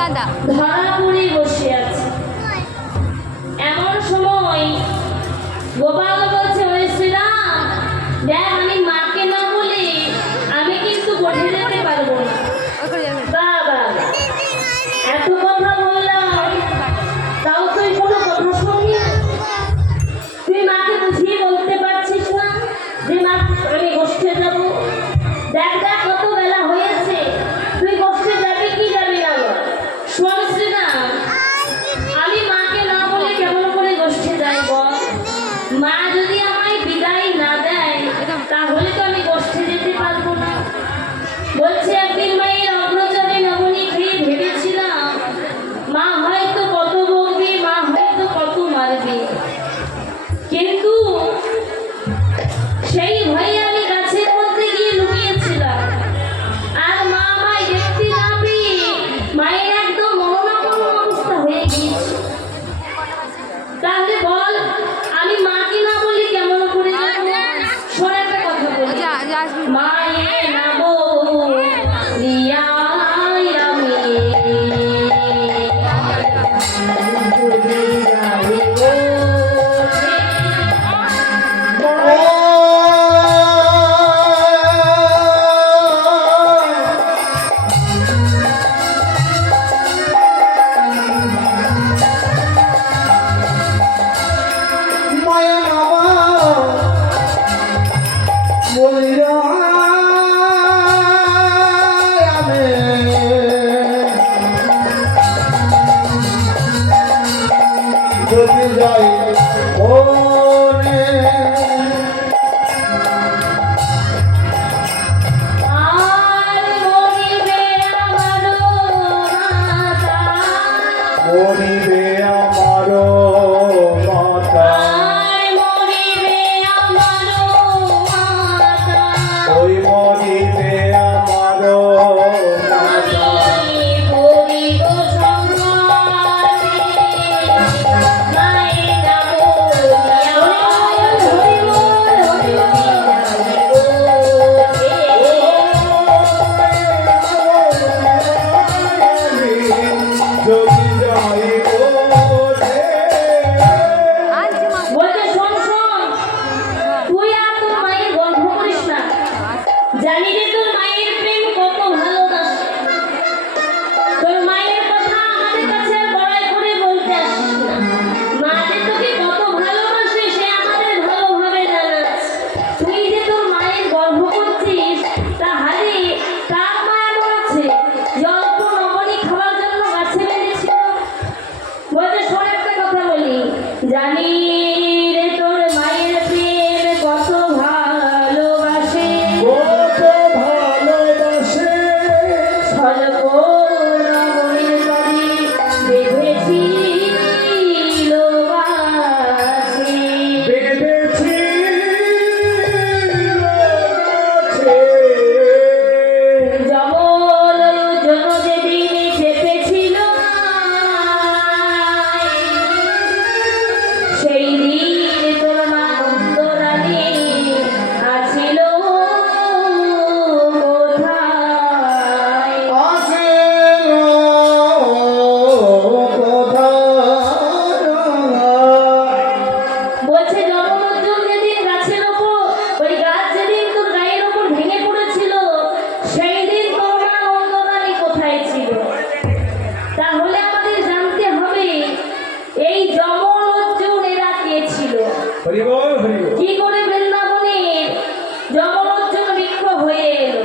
ধরা পড়ে বসে আছে। এমন সময় গোপাল বলছে, ওই শ্রীরাম, দেখ আমি মাকে না বলে আমি কিন্তু বসে যেতে পারবো না। বাবা এত কথা বললাম, তাও তুই কোনো কথা শুনবি না? তুই মাকে বুঝিয়ে বলতে পারছিস না যে মা আমি গোষ্ঠে যাবো? দেখ দেখ কত বেলা হয়েছে, তুই গোষ্ঠে যাবি কি যাবি না? শোন শ্রীরাম, আমি মাকে না বলে কেমন করে গোষ্ঠে যাই বল? মা যদি আমায় বিদায় না দেয় তাহলে তো আমি গোষ্ঠে যেতে পারবো না। বলছে, একদিন মায়ের অগ্রচরে নবনী খেয়ে ভেবেছিলাম মা হয়তো কত বকবে, মা হয়তো কত মারবে, কিন্তু সেই ভয়ে আমি গাছের মধ্যে গিয়ে লুকিয়েছিলাম। আর মা আমায় দেখতে না পেয়ে মায়ের একদম মরণাপন্ন অবস্থা হয়ে গিয়েছে। তাহলে বল আমি মাকে না বলি কেমন করে যাবো? শোন একটা কথা বলি, মায়ের না বলিয়া আমি যদি যাই ওরে আর মরিবে আমার মাতা, মরিবে আমার মাতা, আর মরিবে আমার মাতা, ওই মরিবে আমার মাতা। আমি করিব সংগ্রামে, মায়ের নাম বলিয়া যদি যাই ওরে বলছে, শোন শোন, তুই আর তোর মায়ের গল্প করিস না। জানি যে তোর মায়ের প্রেম কত ভালোবাসে। তোর মায়ের কথা আমাদের কাছে আর বড়াই করে বলতে আসিস না। মা যে তোকে কত ভালোবাসে সে আমাদের ভালোভাবে জানাস। তুই যে তোর মায়ের গর্ভ করছিস, তাহলে কার মা এমন আছে যে অল্প নবনী খাওয়ার জন্য গাছে বেঁধেছিল? বলছে, শোন একটা কথা বলি, জানি রে তোর মায়ের প্রেম কত ভালোবাসে, কত ভালোবাসে, স্বল্প নবনীর তবে বেঁধেছিল গাছে। বেঁধেছিল গাছে। যমল জন যেদিন চেপেছিল সেই দিন তোর মা নন্দরানী আছিল কোথায়? আসিল কোথায়? বলছে, যমলোচন যেদিন গাছের ওপর, ওই গাছ যেদিন তোর গায়ের ওপর ভেঙে পড়েছিল সেই দিন তোর মা নন্দরানী কোথায় ছিল? তাহলে আমাদের জানতে হবে এই যমলোচন এরা কে ছিল? হরি বল, হরি বল। কি করে বৃন্দাবনের যমলোচন বৃক্ষ হয়ে এলো?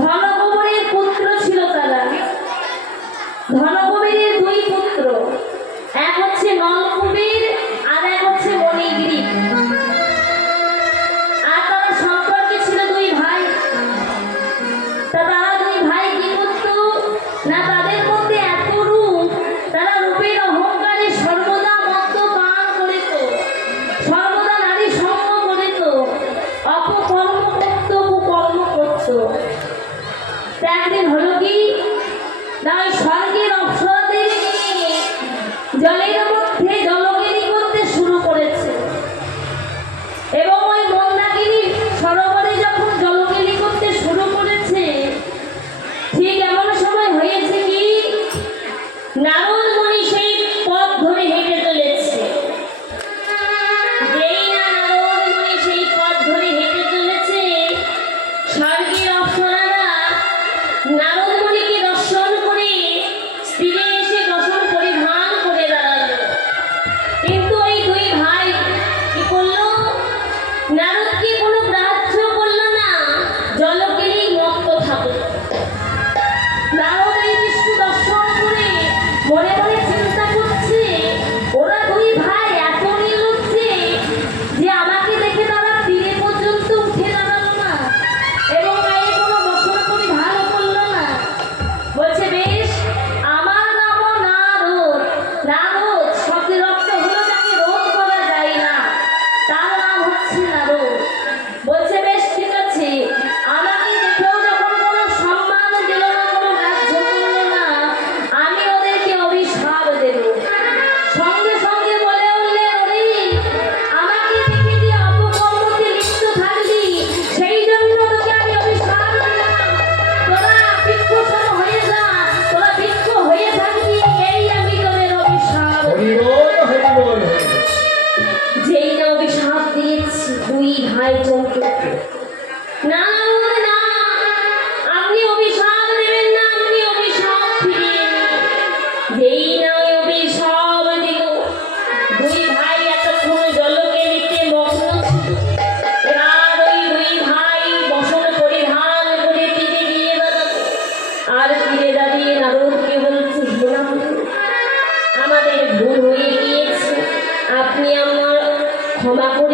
ধনকুবেরের পুত্র ছিল তারা। ধনকুবেরের দুই পুত্র, এক হচ্ছে নলকুবের আর এক হচ্ছে মণিগ্রীব। আর তারা সম্পর্কে ছিল দুই ভাই। তারা দুই ভাই কি করত না, তাদের মধ্যে এত রূপ, তারা রূপের অহংকারে সর্বদা মদ্য পান করিত, সর্বদা নারী সঙ্গ করিত, অপকর্ম করত, কুকর্ম করত। তা একদিন হলো কি না, ওই স্বর্গের অপ্সরাদের নিয়ে জলের মধ্যে জলকেলি করতে শুরু করেছে। এবং ওই মন্দাকিনী সরোবরে যখন জলকেলি করতে শুরু করেছে, ঠিক এমন সময় হয়ে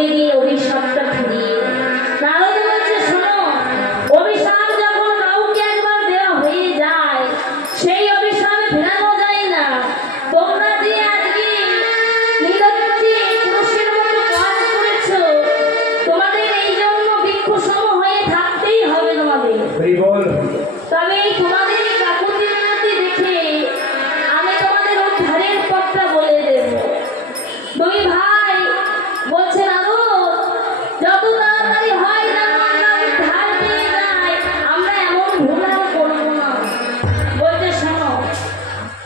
বলে দিল